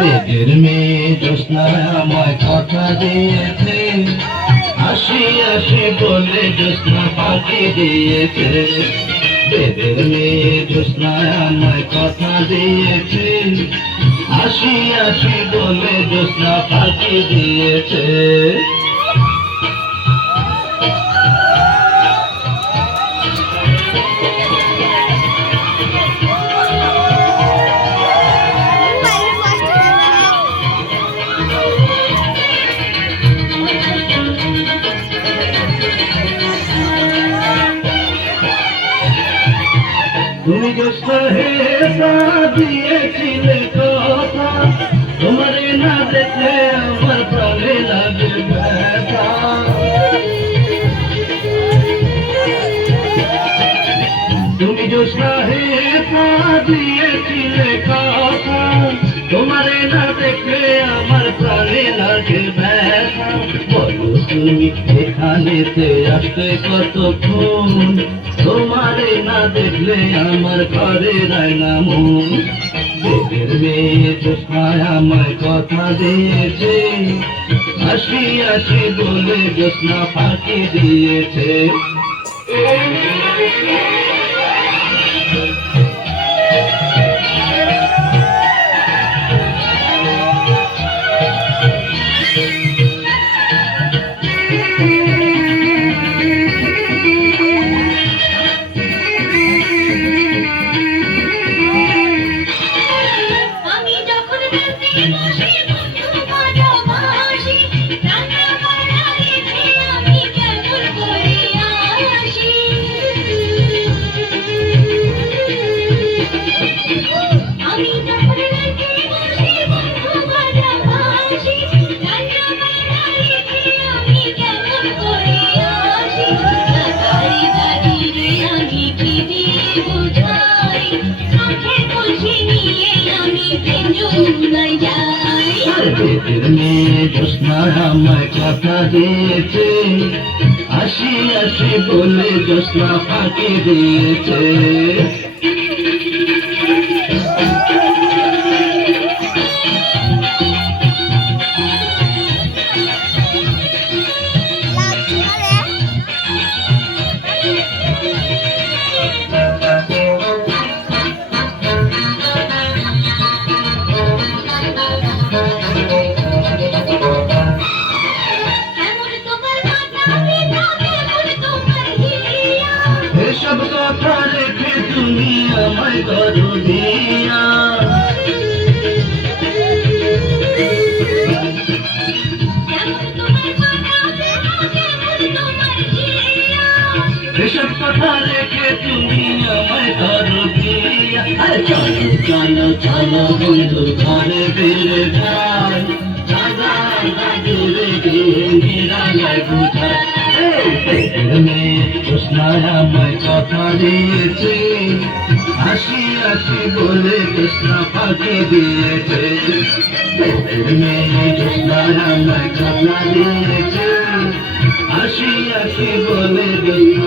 বেদের মেয়ে জ্যোৎস্নায় আমায় কথা দিয়েছে, আসি আসি বলে জ্যোৎস্না ফাঁকি দিয়েছে। বেদের মেয়ে জ্যোৎস্নায় আমায় কথা দিয়েছে, আসি আসি বলে জ্যোৎস্না ফাঁকি দিয়েছে। তুমি জ্যোৎস্না হেসা দিয়েছিলে কথা, তোমারে না দেখলে আমার প্রাণে লাগে ব্যথা। তুমি জ্যোৎস্না হেসা দিয়েছিলে কথা, তোমারে না দেখলে আমার প্রাণে লাগে ব্যথা। বলো তুমি এখানেতে আসতে কতক্ষণ, তোমারে না দেখলে আমার ঘরে রায় না মন। বেদের মেয়ে জ্যোৎস্নায় আমায় কথা দিয়েছে, আসি আসি বলে জ্যোৎস্না ফাঁকি দিয়েছে। বেদের মেয়ে জ্যোৎস্নায় আমায় কথা দিয়েছে, আসি আসি বলে জ্যোৎস্না ফাঁকি দিয়েছে। এসব কথা রেখে তুমি আমায় করো দিয়া, এসব কথা রেখে তুমি আমায় করো দিয়া। আরে চলো চলো চলো বন্ধু ঘরে ফিরে যাই, দাদা দূরে গিয়ে বুঝায়। বেদের মেয়ে জ্যোৎস্নায় আমায় কথা দিয়েছে, আসি আসি বলে জ্যোৎস্না ফাঁকি দিয়েছে। বেদের মেয়ে জ্যোৎস্নায় আমায় কথা দিয়েছে, আসি আসি বলে জ্যোৎস্না